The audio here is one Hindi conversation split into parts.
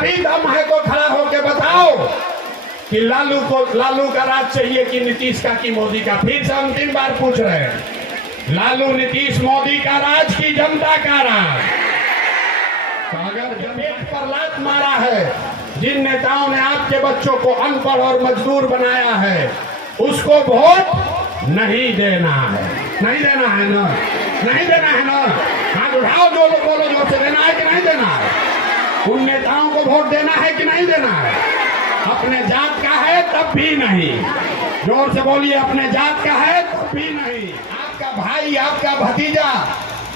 अभी दम है तो खड़ा होके बताओ कि लालू का राज चाहिए कि नीतीश का कि मोदी का। फिर से हम 3 बार पूछ रहे हैं, लालू नीतीश मोदी का राज की जनता का राज? तो अगर जमीन पर लात मारा है, जिन नेताओं ने आपके बच्चों को अनपढ़ और मजदूर बनाया है, उसको वोट नहीं देना है। नहीं देना है ना? नहीं देना है ना? हाथ उठाओ, जो लोग बोलो जोर से, देना है कि नहीं देना है? उन नेताओं को वोट देना है कि नहीं देना है? अपने जात का है तब भी नहीं। जोर से बोलिए, अपने जात का है तब भी नहीं। आपका भाई, आपका भतीजा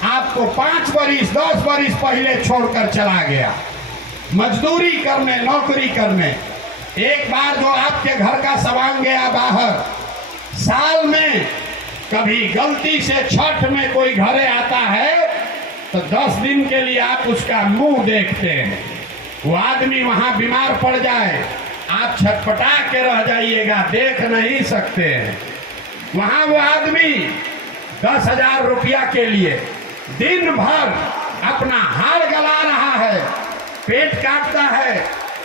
आपको 5 बरिस 10 बरिस पहले छोड़कर चला गया मजदूरी करने, नौकरी करने। एक बार जो आपके घर का सवांग गया बाहर, साल में कभी गलती से छठ में कोई घरे आता है तो 10 दिन के लिए आप उसका मुंह देखते हैं। वो आदमी वहां बीमार पड़ जाए, आप छटपटा के रह जाइएगा, देख नहीं सकते हैं। वहां वो आदमी 10,000 रुपया के लिए दिन भर अपना हार गला रहा है, पेट काटता है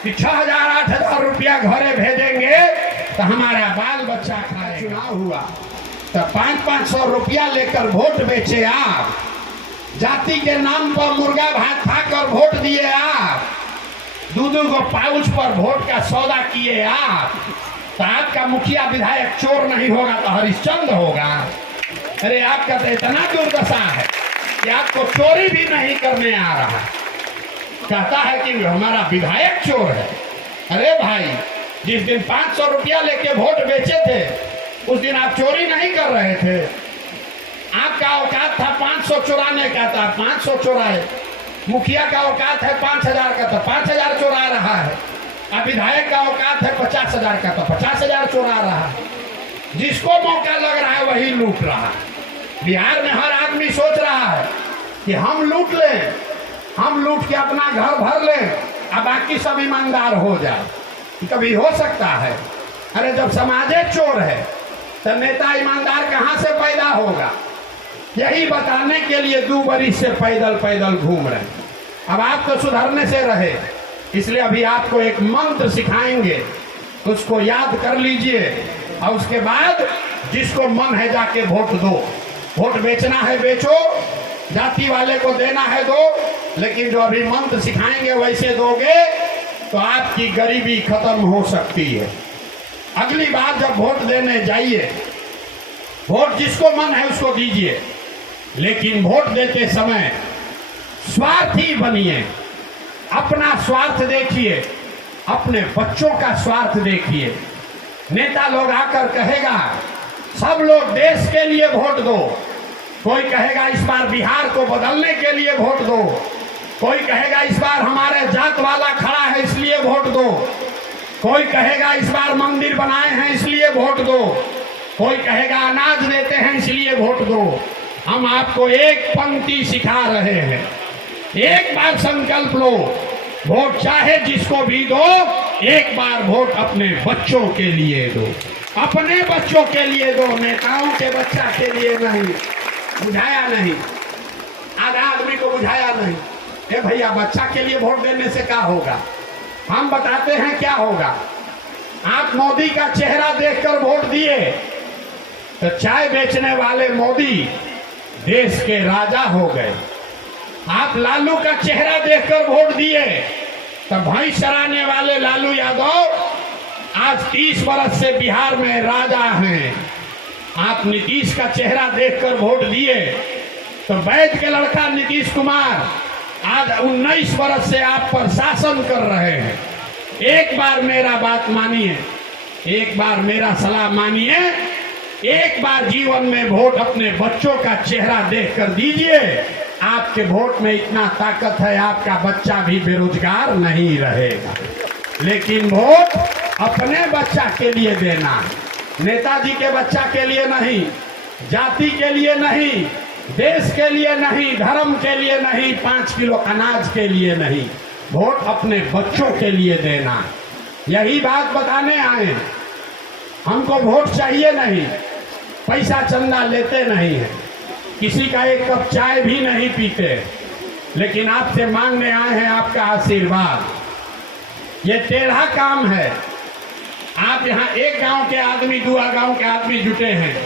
कि 6,000 8,000 रुपया घरे भेजेंगे तो हमारा बाल बच्चा खाए। चुनाव हुआ तो 500 रुपया लेकर वोट बेचे आप, जाति के नाम पर मुर्गा भात खाकर वोट दिए आप, 2-2 को पाउच पर वोट का सौदा किए आप। तो आपका मुखिया विधायक चोर नहीं होगा तो हरिश्चंद्र होगा। अरे आपका तो इतना दुर्दशा है कि आपको चोरी भी नहीं करने आ रहा, कहता है कि हमारा विधायक चोर है। अरे भाई, जिस दिन 500 रुपया लेके वोट बेचे थे उस दिन आप चोरी नहीं कर रहे थे। आपका औकात था 500 चुराने का, था 500 चुराए। मुखिया का औकात है 5,000 का, तो 5,000 चुरा रहा है। अब विधायक का औकात है 50,000 का, तो 50,000 चुरा रहा है। जिसको मौका लग रहा है वही लूट रहा है। बिहार में हर आदमी सोच रहा है कि हम लूट लें, हम लूट के अपना घर भर लें और बाकी सब ईमानदार हो जाए। कभी हो सकता है? अरे जब समाजे चोर है तो नेता ईमानदार कहाँ से पैदा होगा? यही बताने के लिए 2 बरिस से पैदल पैदल घूम रहे। अब आपको सुधरने से रहे, इसलिए अभी आपको एक मंत्र सिखाएंगे, उसको याद कर लीजिए और उसके बाद जिसको मन है जाके वोट दो। वोट बेचना है बेचो, जाति वाले को देना है दो, लेकिन जो अभी मंत्र सिखाएंगे वैसे दोगे तो आपकी गरीबी खत्म हो सकती है। अगली बार जब वोट देने जाइए, वोट जिसको मन है उसको दीजिए, लेकिन वोट देते समय स्वार्थी बनिए। अपना स्वार्थ देखिए, अपने बच्चों का स्वार्थ देखिए। नेता लोग आकर कहेगा सब लोग देश के लिए वोट दो, कोई कहेगा इस बार बिहार को बदलने के लिए वोट दो, कोई कहेगा इस बार हमारे जात वाला खड़ा है इसलिए वोट दो, कोई कहेगा इस बार मंदिर बनाए हैं इसलिए वोट दो, कोई कहेगा अनाज देते हैं इसलिए वोट दो। हम आपको एक पंक्ति सिखा रहे हैं, एक बार संकल्प लो, वोट चाहे जिसको भी दो, एक बार वोट अपने बच्चों के लिए दो, अपने बच्चों के लिए दो, नेताओं के बच्चा के लिए नहीं। बुझाया नहीं? आधा आदमी को बुझाया नहीं। ए भैया, बच्चा के लिए वोट देने से क्या होगा? हम बताते हैं क्या होगा। आप मोदी का चेहरा देखकर वोट दिए तो चाय बेचने वाले मोदी देश के राजा हो गए। आप लालू का चेहरा देखकर वोट दिए तो भैंस चराने वाले लालू यादव आज 30 वर्ष से बिहार में राजा हैं। आप नीतीश का चेहरा देखकर वोट दिए तो वैद्य के लड़का नीतीश कुमार आज 19 वर्ष से आप पर शासन कर रहे हैं। एक बार मेरा बात मानिए, एक बार मेरा सलाह मानिए, एक बार जीवन में वोट अपने बच्चों का चेहरा देखकर दीजिए। आपके वोट में इतना ताकत है, आपका बच्चा भी बेरोजगार नहीं रहेगा। लेकिन वोट अपने बच्चा के लिए देना है, नेताजी के बच्चा के लिए नहीं, जाति के लिए नहीं, देश के लिए नहीं, धर्म के लिए नहीं, 5 किलो अनाज के लिए नहीं। वोट अपने बच्चों के लिए देना, यही बात बताने आए। हमको वोट चाहिए नहीं, पैसा चंदा लेते नहीं है, किसी का एक कप चाय भी नहीं पीते, लेकिन आपसे मांगने आए हैं आपका आशीर्वाद। ये टेढ़ा काम है। आप यहाँ एक गांव के आदमी, दूसरा गांव के आदमी जुटे हैं,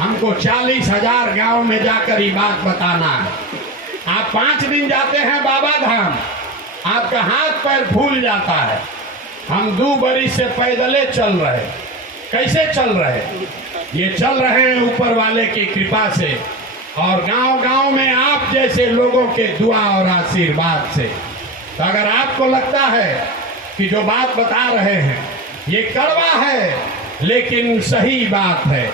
हमको 40,000 गांव में जाकर ये बात बताना है। आप 5 दिन जाते हैं बाबा धाम, आपका हाथ पैर फूल जाता है। हम 2 बरिस से पैदले चल रहे। कैसे चल रहे? ये चल रहे हैं ऊपर वाले की कृपा से और गांव गांव में आप जैसे लोगों के दुआ और आशीर्वाद से। तो अगर आपको लगता है कि जो बात बता रहे हैं ये कड़वा है लेकिन सही बात है,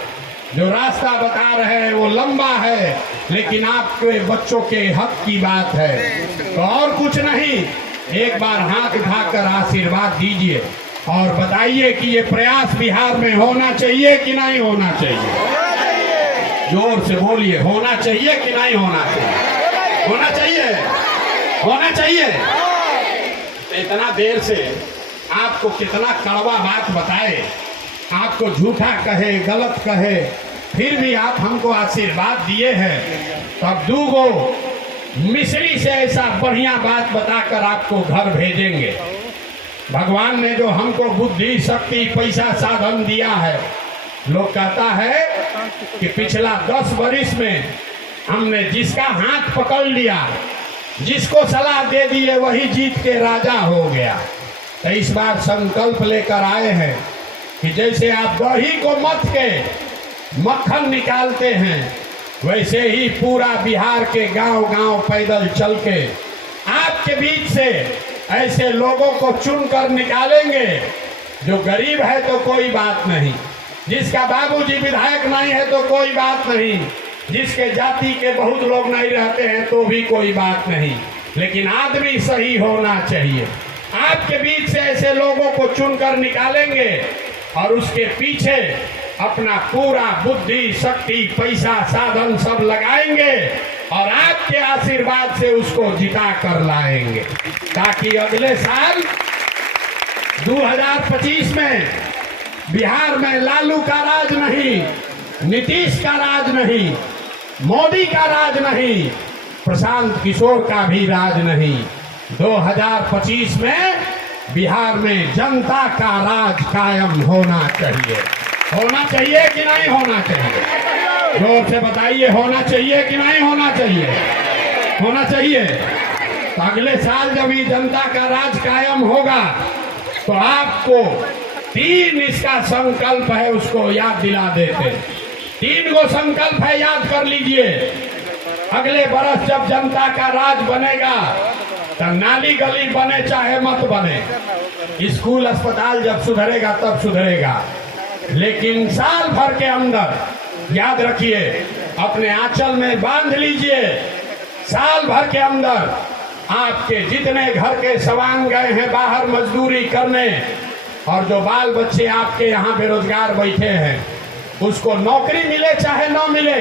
जो रास्ता बता रहे हैं वो लंबा है लेकिन आपके बच्चों के हक की बात है, तो और कुछ नहीं, एक बार हाथ उठाकर आशीर्वाद दीजिए और बताइए कि ये प्रयास बिहार में होना चाहिए कि नहीं होना चाहिए। जोर से बोलिए, होना चाहिए कि नहीं होना चाहिए? होना चाहिए, होना चाहिए। इतना देर से आपको कितना कड़वा बात बताए, आपको झूठा कहे, गलत कहे, फिर भी आप हमको आशीर्वाद दिए हैं। तब 2 गो मिश्री से ऐसा बढ़िया बात बताकर आपको घर भेजेंगे। भगवान ने जो हमको बुद्धि, शक्ति, पैसा, साधन दिया है, लोग कहता है कि पिछला 10 वर्ष में हमने जिसका हाथ पकड़ लिया, जिसको सलाह दे दिए, वही जीत के राजा हो गया। तो इस बार संकल्प लेकर आए हैं कि जैसे आप दही को मथ के मक्खन निकालते हैं, वैसे ही पूरा बिहार के गांव-गांव पैदल चल के आपके बीच से ऐसे लोगों को चुनकर निकालेंगे। जो गरीब है तो कोई बात नहीं, जिसका बाबूजी विधायक नहीं है तो कोई बात नहीं, जिसके जाति के बहुत लोग नहीं रहते हैं तो भी कोई बात नहीं, लेकिन आदमी सही होना चाहिए। आपके बीच से ऐसे लोगों को चुनकर निकालेंगे और उसके पीछे अपना पूरा बुद्धि, शक्ति, पैसा, साधन सब लगाएंगे और आपके आशीर्वाद से उसको जिता कर लाएंगे, ताकि अगले साल 2025 में बिहार में लालू का राज नहीं, नीतीश का राज नहीं, मोदी का राज नहीं, प्रशांत किशोर का भी राज नहीं। 2025 में बिहार में जनता का राज कायम होना चाहिए। होना चाहिए कि नहीं होना चाहिए? जोर से बताइए, होना चाहिए कि नहीं होना चाहिए? होना चाहिए। तो अगले साल जब ये जनता का राज कायम होगा तो आपको 3 इसका संकल्प है, उसको याद दिला देते। 3 गो संकल्प है, याद कर लीजिए। अगले बरस जब जनता का राज बनेगा तो नाली गली बने चाहे मत बने, स्कूल अस्पताल जब सुधरेगा तब सुधरेगा, लेकिन साल भर के अंदर याद रखिए, अपने आंचल में बांध लीजिए, साल भर के अंदर आपके जितने घर के सवांग गए हैं बाहर मजदूरी करने और जो बाल बच्चे आपके यहाँ बेरोजगार बैठे हैं, उसको नौकरी मिले चाहे न मिले,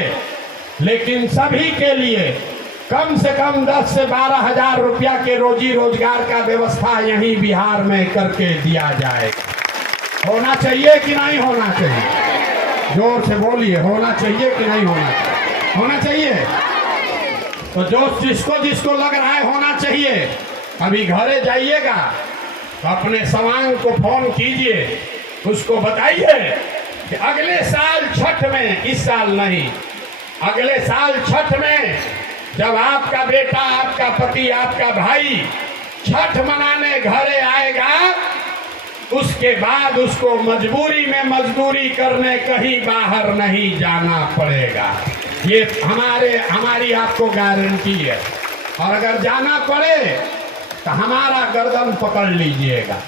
लेकिन सभी के लिए कम से कम 10 से 12 हजार रुपया के रोजी रोजगार का व्यवस्था यहीं बिहार में करके दिया जाएगा। होना चाहिए कि नहीं होना चाहिए? जोर से बोलिए, होना चाहिए कि नहीं होना चाहिए? होना चाहिए। तो जो जिसको लग रहा है होना चाहिए, अभी घरे जाइएगा तो अपने सवांग को फोन कीजिए, उसको बताइए कि अगले साल छठ में, इस साल नहीं, अगले साल छठ में जब आपका बेटा, आपका पति, आपका भाई छठ मनाने घरे आएगा, उसके बाद उसको मजबूरी में मजदूरी करने कहीं बाहर नहीं जाना पड़ेगा। ये हमारी आपको गारंटी है। और अगर जाना पड़े तो हमारा गर्दन पकड़ लीजिएगा।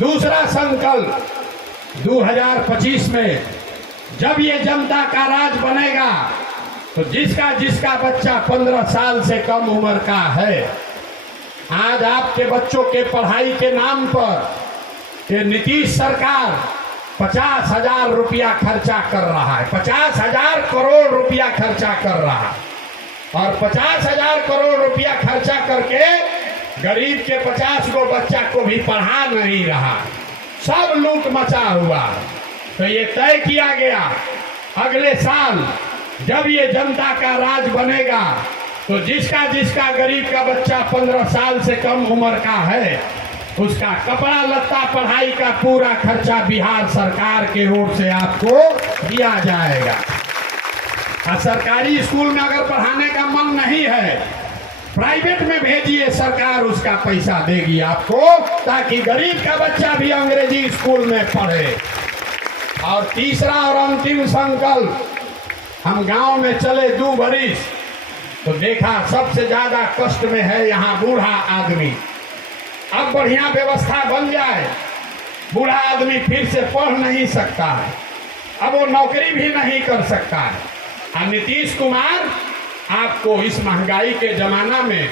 दूसरा संकल्प, 2025 में जब ये जनता का राज बनेगा तो जिसका बच्चा 15 साल से कम उम्र का है, आज आपके बच्चों के पढ़ाई के नाम पर ये नीतीश सरकार 50,000 रुपया खर्चा कर रहा है, 50,000 करोड़ रुपया खर्चा कर रहा है। और 50,000 करोड़ रुपया खर्चा करके गरीब के 50 गो बच्चा को भी पढ़ा नहीं रहा, सब लूट मचा हुआ। तो ये तय किया गया अगले साल जब ये जनता का राज बनेगा तो जिसका गरीब का बच्चा 15 साल से कम उम्र का है उसका कपड़ा लत्ता पढ़ाई का पूरा खर्चा बिहार सरकार के ओर से आपको दिया जाएगा। और सरकारी स्कूल में अगर पढ़ाने का मन नहीं है, प्राइवेट में भेजिए, सरकार उसका पैसा देगी आपको, ताकि गरीब का बच्चा भी अंग्रेजी स्कूल में पढ़े। और तीसरा और अंतिम संकल्प, हम गांव में चले 2 बरिस तो देखा सबसे ज्यादा कष्ट में है यहाँ बूढ़ा आदमी। अब बढ़िया व्यवस्था बन जाए, बूढ़ा आदमी फिर से पढ़ नहीं सकता है, अब वो नौकरी भी नहीं कर सकता है। और नीतीश कुमार आपको इस महंगाई के जमाना में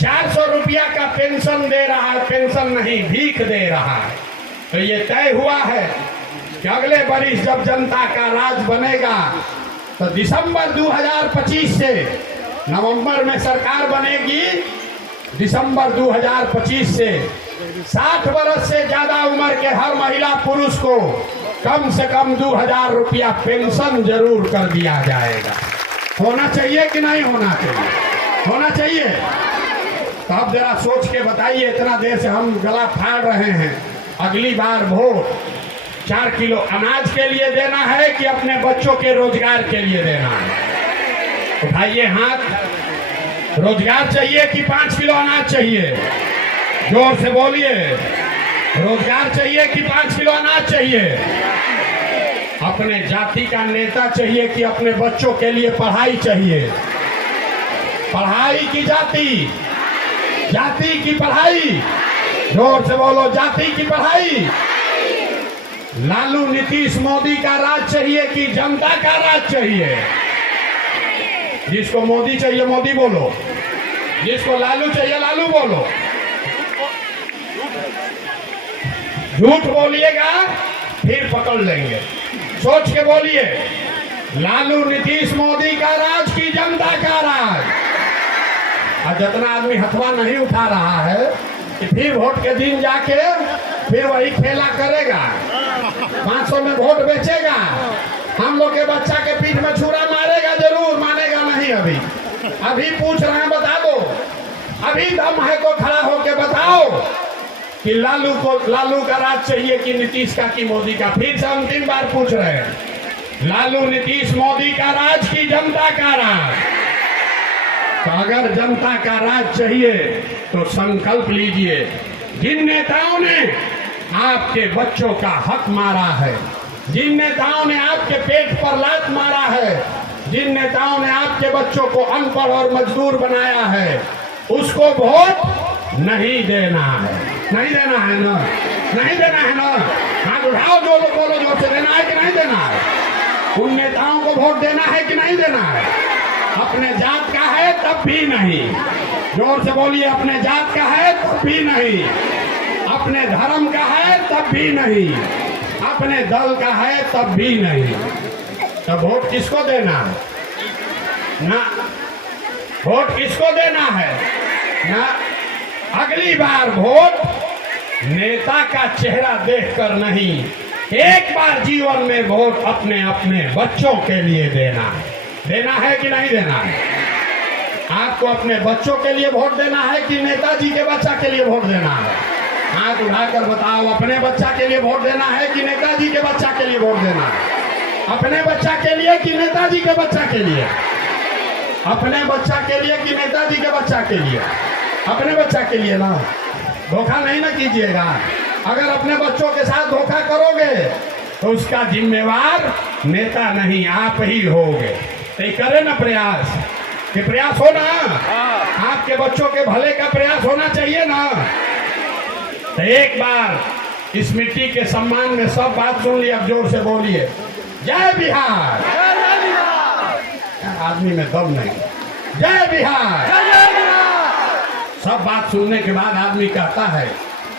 400 रुपया का पेंशन दे रहा है, पेंशन नहीं भीख दे रहा है। तो ये तय हुआ है कि अगले बरिस जब जनता का राज बनेगा तो दिसंबर 2025 से नवंबर में सरकार बनेगी, दिसंबर 2025 से 60 वर्ष से ज्यादा उम्र के हर महिला पुरुष को कम से कम 2000 रुपया पेंशन जरूर कर दिया जाएगा। होना चाहिए कि नहीं होना चाहिए? होना चाहिए। तो अब जरा सोच के बताइए, इतना देर से हम गला फाड़ रहे हैं, अगली बार वोट 4 किलो अनाज के लिए देना है कि अपने बच्चों के रोजगार के लिए देना है? उठाइए हाथ। रोजगार चाहिए कि 5 किलो अनाज चाहिए? जोर से बोलिए। रोजगार चाहिए कि 5 किलो अनाज चाहिए? अपने जाति का नेता चाहिए कि अपने बच्चों के लिए पढ़ाई चाहिए? पढ़ाई की जाति, जाति की पढ़ाई, जोर से बोलो, जाति की पढ़ाई। लालू नीतीश मोदी का राज चाहिए कि जनता का राज चाहिए? जिसको मोदी चाहिए मोदी बोलो, जिसको लालू चाहिए लालू बोलो। झूठ बोलिएगा फिर पकड़ लेंगे। सोच के बोलिए, लालू नीतीश मोदी का राज की जनता का राज? और जितना आदमी हथवा नहीं उठा रहा है कि फिर वोट के दिन जाके फिर वही खेला करेगा, 500 में वोट बेचेगा, हम लोग के बच्चा के पीठ में छुरा मारेगा, जरूर मानेगा नहीं। अभी पूछ रहे हैं, बता दो, अभी दम है तो खड़ा होके बताओ कि लालू का राज चाहिए कि नीतीश का कि मोदी का? फिर से अंतिम बार पूछ रहे हैं, लालू नीतीश मोदी का राज की जनता का राज? तो अगर जनता का राज चाहिए तो संकल्प लीजिए, जिन नेताओं ने आपके बच्चों का हक मारा है, जिन नेताओं ने आपके पेट पर लात मारा है, जिन नेताओं ने आपके बच्चों को अनपढ़ और मजदूर बनाया है, उसको वोट नहीं देना है। नहीं देना है ना? नहीं देना है ना? हाथ उठाओ, जो लोग बोलो, जोर से देना है कि नहीं देना है? उन नेताओं को वोट देना है कि नहीं देना है? अपने जात का है तब भी नहीं। जोर से बोलिए, अपने जात का है तब भी नहीं, अपने धर्म का है तब भी नहीं, अपने दल का है तब भी नहीं। तो वोट किसको देना है? ना, वोट किसको देना है? ना, अगली बार वोट नेता का चेहरा देखकर नहीं, एक बार जीवन में वोट अपने अपने बच्चों के लिए देना है। देना है कि नहीं देना है? आपको अपने बच्चों के लिए वोट देना है कि नेताजी के बच्चा के लिए वोट देना है? हाथ उठाकर बताओ, अपने बच्चा के लिए वोट देना है कि नेताजी के बच्चा के लिए वोट देना है? अपने बच्चा के लिए कि नेताजी के बच्चा के लिए? अपने बच्चा के लिए कि नेताजी के बच्चा के लिए? अपने बच्चा के लिए ना। धोखा नहीं ना कीजिएगा। अगर अपने बच्चों के साथ धोखा करोगे तो उसका जिम्मेवार नेता नहीं, आप ही होगे। तो करे ना प्रयास, कि प्रयास हो ना, आपके बच्चों के भले का प्रयास होना चाहिए ना। तो एक बार इस मिट्टी के सम्मान में सब बात सुन ली, अब जोर से बोलिए, जय बिहार। आदमी में दम नहीं, जय बिहार। सब बात सुनने के बाद आदमी कहता है,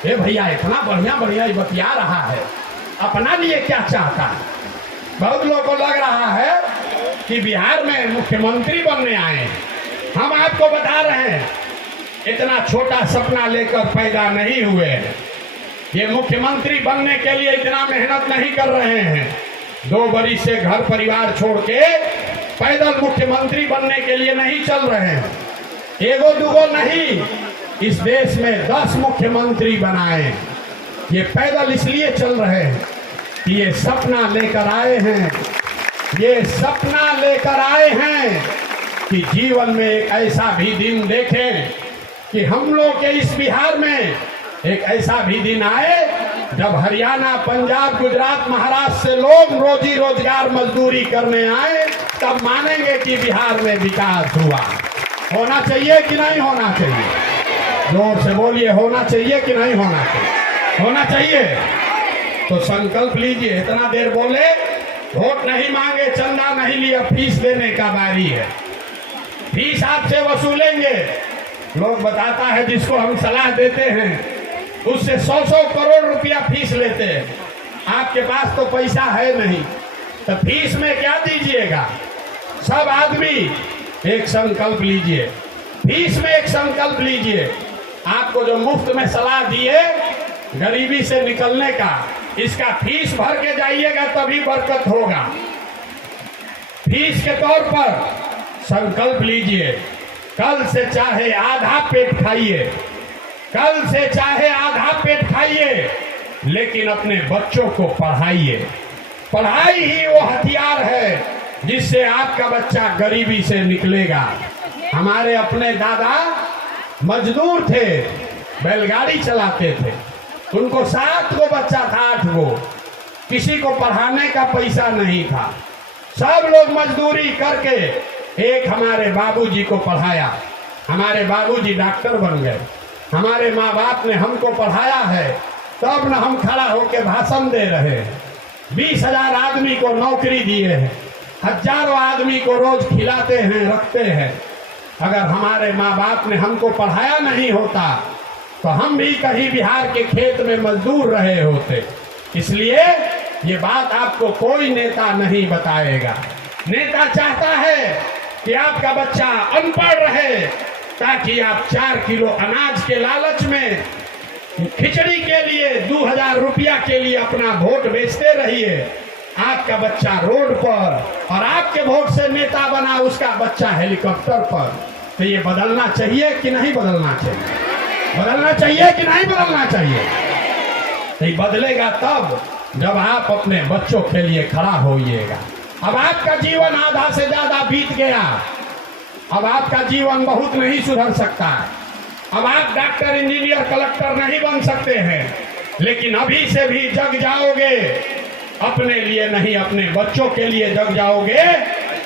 ए भैया इतना बढ़िया बढ़िया बतिया रहा है, अपना लिए क्या चाहता है? बहुत लोगों को लग रहा है कि बिहार में मुख्यमंत्री बनने आए। हम आपको बता रहे हैं, इतना छोटा सपना लेकर पैदा नहीं हुए। ये मुख्यमंत्री बनने के लिए इतना मेहनत नहीं कर रहे हैं। 2 बरिस से घर परिवार छोड़ के पैदल मुख्यमंत्री बनने के लिए नहीं चल रहे हैं। एगो दूगो नहीं, इस देश में 10 मुख्यमंत्री बनाए। ये पैदल इसलिए चल रहे हैं कि ये सपना लेकर आए हैं, ये सपना लेकर आए हैं कि जीवन में एक ऐसा भी दिन देखें कि हम लोग के इस बिहार में एक ऐसा भी दिन आए जब हरियाणा, पंजाब, गुजरात, महाराष्ट्र से लोग रोजी रोजगार मजदूरी करने आए, तब मानेंगे कि बिहार में विकास हुआ। होना चाहिए कि नहीं होना चाहिए? जोर से बोलिए, होना चाहिए कि नहीं होना चाहिए? होना चाहिए। तो संकल्प लीजिए। इतना देर बोले, वोट नहीं मांगे, चंदा नहीं लिया, फीस देने का बारी है। फीस आपसे वसूलेंगे। लोग बताता है जिसको हम सलाह देते हैं उससे 100-100 करोड़ रुपया फीस लेते हैं। आपके पास तो पैसा है नहीं, तो फीस में क्या दीजिएगा? सब आदमी एक संकल्प लीजिए, फीस में एक संकल्प लीजिए। आपको जो मुफ्त में सलाह दिए गरीबी से निकलने का, इसका फीस भर के जाइएगा तभी बरकत होगा। फीस के तौर पर संकल्प लीजिए। कल से चाहे आधा पेट खाइए, कल से चाहे आधा पेट खाइए, लेकिन अपने बच्चों को पढ़ाइए। पढ़ाई ही वो हथियार है जिससे आपका बच्चा गरीबी से निकलेगा। हमारे अपने दादा मजदूर थे, बैलगाड़ी चलाते थे, उनको 7 गो बच्चा था, 8 गो। किसी को पढ़ाने का पैसा नहीं था, सब लोग मजदूरी करके एक हमारे बाबूजी को पढ़ाया। हमारे बाबूजी डॉक्टर बन गए। हमारे माँ बाप ने हमको पढ़ाया है, तब न हम खड़ा होकर भाषण दे रहे हैं। 20,000 आदमी को नौकरी दिए हैं, हजारों आदमी को रोज खिलाते हैं, रखते हैं। अगर हमारे माँ बाप ने हमको पढ़ाया नहीं होता तो हम भी कहीं बिहार के खेत में मजदूर रहे होते। इसलिए ये बात आपको कोई नेता नहीं बताएगा। नेता चाहता है कि आपका बच्चा अनपढ़ रहे ताकि आप 4 किलो अनाज के लालच में, खिचड़ी के लिए, 2000 रुपया के लिए अपना वोट बेचते रहिए। आपका बच्चा रोड पर और आपके वोट से नेता बना, उसका बच्चा हेलीकॉप्टर पर। तो ये बदलना चाहिए कि नहीं बदलना चाहिए? बदलना चाहिए कि नहीं बदलना चाहिए? तो ये बदलेगा तब जब आप अपने बच्चों के लिए खड़ा होइएगा। अब आपका जीवन आधा से ज्यादा बीत गया, अब आपका जीवन बहुत नहीं सुधर सकता। अब आप डॉक्टर, इंजीनियर, कलेक्टर नहीं बन सकते हैं, लेकिन अभी से भी जग जाओगे। अपने लिए नहीं, अपने बच्चों के लिए जग जाओगे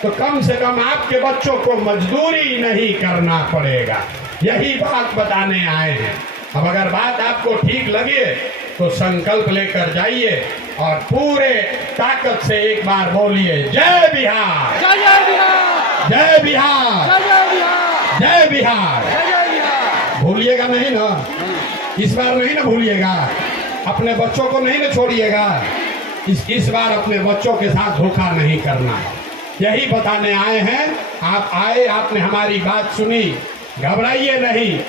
तो कम से कम आपके बच्चों को मजदूरी नहीं करना पड़ेगा। यही बात बताने आए हैं। अब अगर बात आपको ठीक लगे तो संकल्प लेकर जाइए और पूरे ताकत से एक बार बोलिए, जय बिहार, जय जय बिहार, जय बिहार, जय जय बिहार, जय बिहार। जय जय बिहार। भूलिएगा नहीं ना, इस बार नहीं ना भूलिएगा। अपने बच्चों को नहीं ना छोड़िएगा। इस बार अपने बच्चों के साथ धोखा नहीं करना है। यही बताने आए हैं। आप आए, आपने हमारी बात सुनी, घबराइए नहीं।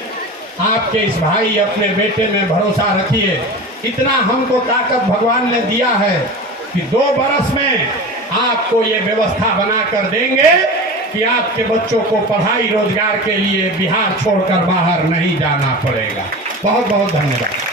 आपके इस भाई, अपने बेटे में भरोसा रखिए। इतना हमको ताकत भगवान ने दिया है कि 2 बरस में आपको ये व्यवस्था बना कर देंगे कि आपके बच्चों को पढ़ाई, रोजगार के लिए बिहार छोड़कर बाहर नहीं जाना पड़ेगा। बहुत बहुत धन्यवाद।